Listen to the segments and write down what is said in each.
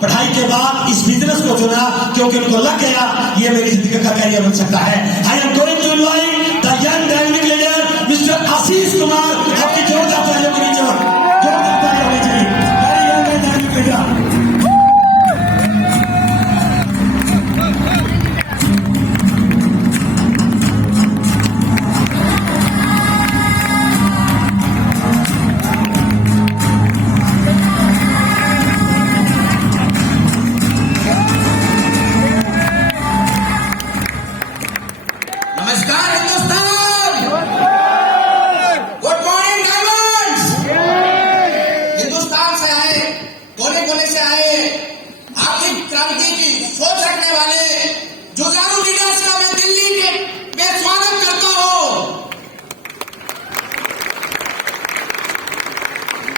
पढ़ाई के बाद इस बिजनेस को चुना क्योंकि उनको लग गया ये मेरी जिंदगी का कैरियर बन सकता है। I am going to invite the young dynamic leader mister Ashish Kumar. आपकी जोरदार तालियों के नीचे जोरदार तालियां होनी चाहिए। Very young and dynamic leader. नमस्कार Hindustan, good morning diamonds. Hindustan से आए, कोने कोने से आए, आर्थिक क्रांति की सोच रखने वाले जुझारू लीडर्स का मैं दिल्ली में स्वागत करता हूं।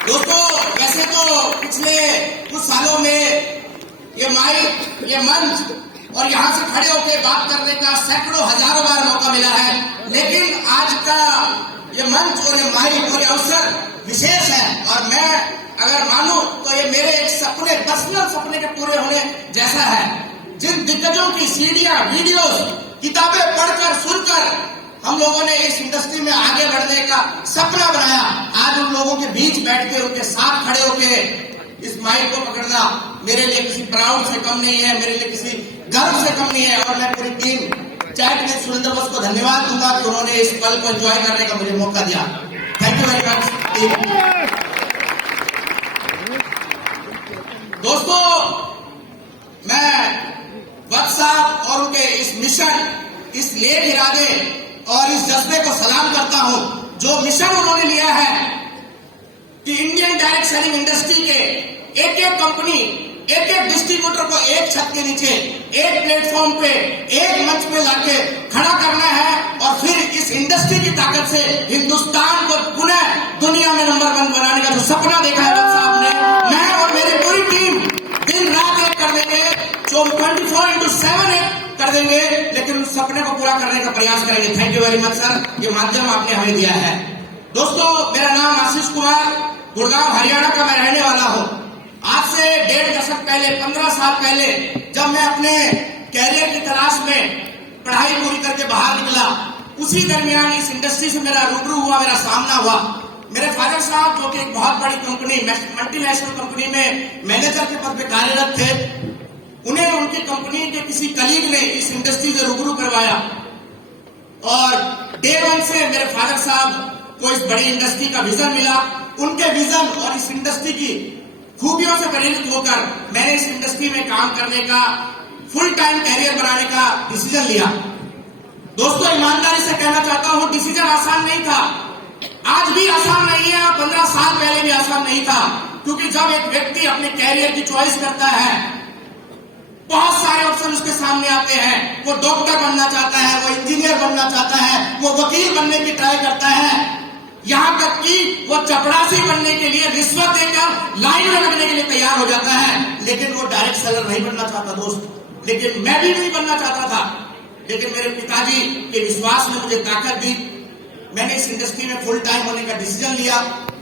दोस्तों, वैसे तो पिछले कुछ सालों में ये माइक, ये मंच और यहां से खड़े होकर बात करने का सैकड़ों हजारों बार मौका मिला है, लेकिन आज का ये मंच और ये माइक और ये अवसर विशेष है। और मैं अगर मानूं तो ये मेरे एक सपने, पर्सनल सपने के पूरे होने जैसा है। जिन दिग्गजों की सीडियां, वीडियोस, किताबें पढ़कर सुनकर हम लोगों ने इस इंडस्ट्री में आगे बढ़ने का सपना बनाया, आज उन लोगों के बीच बैठ के उनके साथ खड़े होकर इस माइक को पकड़ना मेरे लिए किसी प्राउड से कम नहीं है, मेरे लिए किसी गर्व से कम नहीं है। और मैं पूरी टीम चैट में सुरेंद्र बस को धन्यवाद दूंगा कि उन्होंने इस पल को एंजॉय करने का मुझे मौका दिया। Thank you very much team. दोस्तों, मैं वक्त साहब और उनके इस मिशन, इस नेक इरादे और इस जज्बे को सलाम करता हूं। जो मिशन उन्होंने लिया है कि इंडियन डायरेक्ट सेलिंग इंडस्ट्री के एक एक कंपनी, एक एक डिस्ट्रीब्यूटर को एक छत के नीचे, एक प्लेटफॉर्म पे, एक मंच पे लाके खड़ा करना है और फिर इस इंडस्ट्री की ताकत से हिंदुस्तान को पुनः दुनिया में नंबर 1 बनाने का जो सपना देखा है वक्त साहब ने, मैं और मेरी पूरी टीम दिन रात एक कर देंगे, जो 24/7 एक कर देंगे, लेकिन उस सपने को पूरा करने का प्रयास करेंगे। Thank you very much sir, ये माध्यम आपने हमें दिया है। दोस्तों, मेरा नाम आशीष कुमार, गुड़गांव हरियाणा का मैं रहने वाला हूं। आज से 1.5 दशक पहले, 15 साल पहले, जब मैं अपने कैरियर की तलाश में पढ़ाई पूरी करके बाहर निकला, उसी दरमियान इस इंडस्ट्री से मेरा रूबरू हुआ, मेरा सामना हुआ। मेरे फादर साहब, जो कि एक बहुत बड़ी कंपनी, मल्टीनेशनल कंपनी में मैनेजर के पद पे कार्यरत थे, उन्हें उनकी कंपनी के किसी कलीग ने इस इंडस्ट्री से रूबरू करवाया और डे 1 से मेरे फादर साहब को इस बड़ी इंडस्ट्री का विजन मिला। उनके विजन और इस इंडस्ट्री की खूबियों से प्रेरित होकर मैंने इस इंडस्ट्री में काम करने का, फुल टाइम कैरियर बनाने का डिसीजन लिया। दोस्तों, ईमानदारी से कहना चाहता हूं, डिसीजन आसान नहीं था, आज भी आसान नहीं है और 15 साल पहले भी आसान नहीं था। क्योंकि जब एक व्यक्ति अपने कैरियर की चॉइस करता है, बहुत सारे ऑप्शन उसके सामने आते हैं। वो डॉक्टर बनना चाहता है, वो इंजीनियर बनना चाहता है, वो वकील बनने की ट्राई करता है, यहां तक कि वो चपरासी बनने के लिए रिश्वत देकर लाइन में लगने के लिए तैयार हो जाता है, लेकिन वो डायरेक्ट सेलर नहीं बनना चाहता दोस्त। लेकिन मैं भी नहीं बनना चाहता था, लेकिन मेरे पिताजी के विश्वास ने मुझे ताकत दी। मैंने इस इंडस्ट्री में फुल टाइम होने का डिसीजन लिया,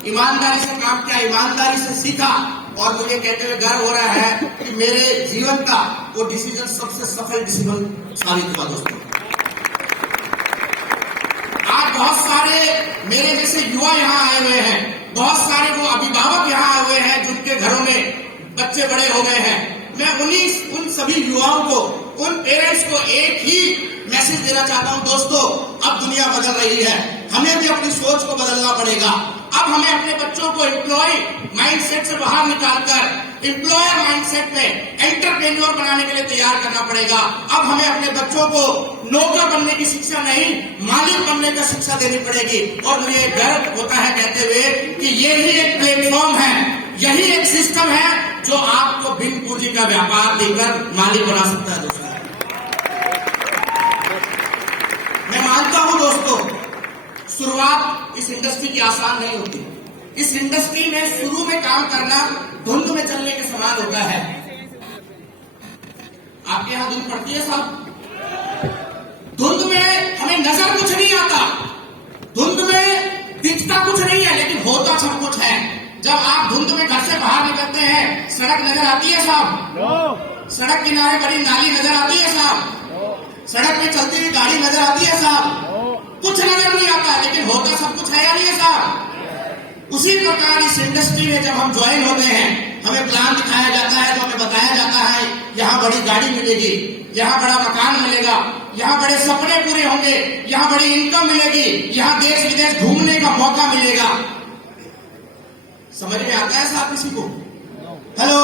ईमानदारी से काम किया, ईमानदारी से सीखा और मुझे कहते हुए गर्व हो रहा है कि मेरे जीवन का वो डिसीजन सबसे सफल डिसीजन साबित हुआ। दोस्तों, आज बहुत सारे मेरे जैसे युवा यहाँ आए हुए हैं, बहुत सारे वो अभिभावक यहाँ आए हुए हैं जिनके घरों में बच्चे बड़े हो गए हैं। मैं उन सभी युवाओं को, उन पेरेंट्स को एक ही मैसेज देना चाहता हूं। दोस्तों, अब दुनिया बदल रही है, हमें भी अपनी सोच को बदलना पड़ेगा। अब हमें अपने बच्चों को एम्प्लॉय माइंडसेट से बाहर निकालकर एम्प्लॉयर माइंडसेट में एंटरप्रेन्योर बनाने के लिए तैयार करना पड़ेगा। अब हमें अपने बच्चों को नौकर बनने की शिक्षा नहीं, मालिक बनने का शिक्षा देनी पड़ेगी। और मुझे गर्व होता है कहते हुए कि यही एक प्लेटफॉर्म है, यही एक सिस्टम है जो आपको बिन पूंजी का व्यापार देकर मालिक बना सकता है। दोस्तों, मैं मानता हूं दोस्तों, शुरुआत इस इंडस्ट्री की आसान नहीं होती। इस इंडस्ट्री में शुरू में काम करना धुंध में चलने के समान होता है। आपके यहां धुंध पड़ती है साहब? धुंध में हमें नजर कुछ नहीं आता, धुंध में दिखता कुछ नहीं है, लेकिन होता सब कुछ है। जब आप धुंध में घर से बाहर निकलते हैं, सड़क नजर आती है साहब? सड़क किनारे बड़ी नाली नजर आती है साहब? सड़क पे चलती हुई गाड़ी नजर आती है साहब? कुछ नजर नहीं आता, लेकिन होता सब कुछ है या नहीं है साहब? उसी प्रकार इस इंडस्ट्री में जब हम ज्वाइन होते हैं, हमें प्लान दिखाया जाता है, तो हमें बताया जाता है यहाँ बड़ी गाड़ी मिलेगी, यहाँ बड़ा मकान मिलेगा, यहाँ बड़े सपने पूरे होंगे, यहाँ बड़ी इनकम मिलेगी, यहाँ देश विदेश घूमने का मौका मिलेगा। समझ में आता है साहब किसी को? हेलो,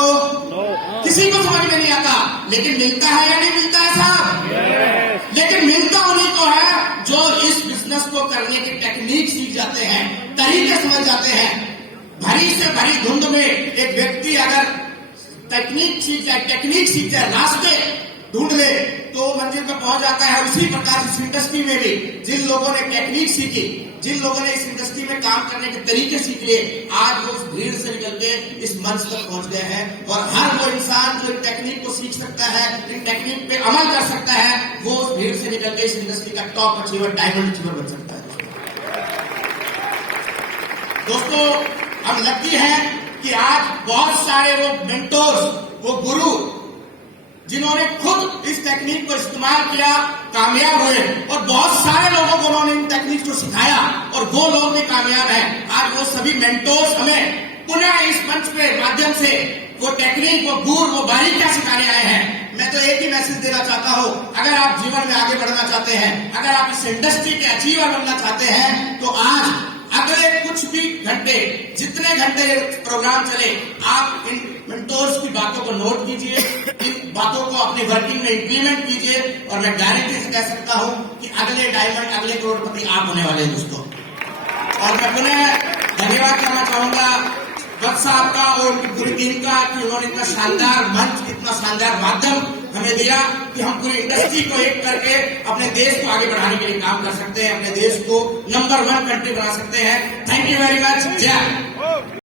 किसी को समझ में नहीं आता, लेकिन मिलता है या नहीं मिलता है साहब? लेकिन मिलता उन्हीं को है जो इस बिजनेस को करने की टेक्निक सीख जाते हैं, तरीके समझ जाते हैं। भरी से भरी धुंध में एक व्यक्ति अगर टेक्निक सीख जाए, रास्ते ढूंढ ले, तो मंजिल पर पहुंच जाता है। उसी प्रकार इस इंडस्ट्री में भी जिन लोगों ने टेक्निक सीखी, जिन लोगों ने इस इंडस्ट्री में काम करने के तरीके सीख लिए, आज वो उस भीड़ से निकल के इस मंच तक पहुंच गए हैं। और हर वो इंसान जो इन टेक्निक को सीख सकता है, इन टेक्निक पे अमल कर सकता है, वो उस भीड़ से निकल के इस इंडस्ट्री का टॉप अचीवर, डायमंड अचीवर बन सकता है। दोस्तों, अब लगती है कि आज बहुत सारे वो मेंटोर्स, वो गुरु जिन्होंने खुद इस टेक्निक को इस्तेमाल किया, कामयाब हुए, और बहुत सारे लोगों को उन्होंने इन टेक्निक को सिखाया और वो लोग भी कामयाब हैं। आज वो सभी मेंटोर्स हमें पुनः इस मंच के माध्यम से वो टेक्निक, वो गुर, वो बारीकियां सिखाने आए हैं। मैं तो एक ही मैसेज देना चाहता हूं, अगर आप जीवन में आगे बढ़ना चाहते हैं, अगर आप इस इंडस्ट्री के अचीवर बनना चाहते हैं, तो आज अगले कुछ भी घंटे, जितने घंटे प्रोग्राम चले, आप इन मेंटोर्स की बातों को नोट कीजिए, इन बातों को अपनी वर्किंग में इंप्लीमेंट कीजिए, और मैं गारंटी से कह सकता हूं कि अगले डायमंड, अगले करोड़पति आप होने वाले हैं दोस्तों। और मैं पुनः धन्यवाद करना चाहूंगा वत्स साहब का और उनकी पूरी टीम का कि उन्होंने इतना शानदार मंच, इतना शानदार माध्यम हमें दिया कि हम पूरी इंडस्ट्री को एक करके अपने देश को आगे बढ़ाने के लिए काम कर सकते हैं, अपने देश को नंबर 1 कंट्री बना सकते हैं। Thank you very much. जय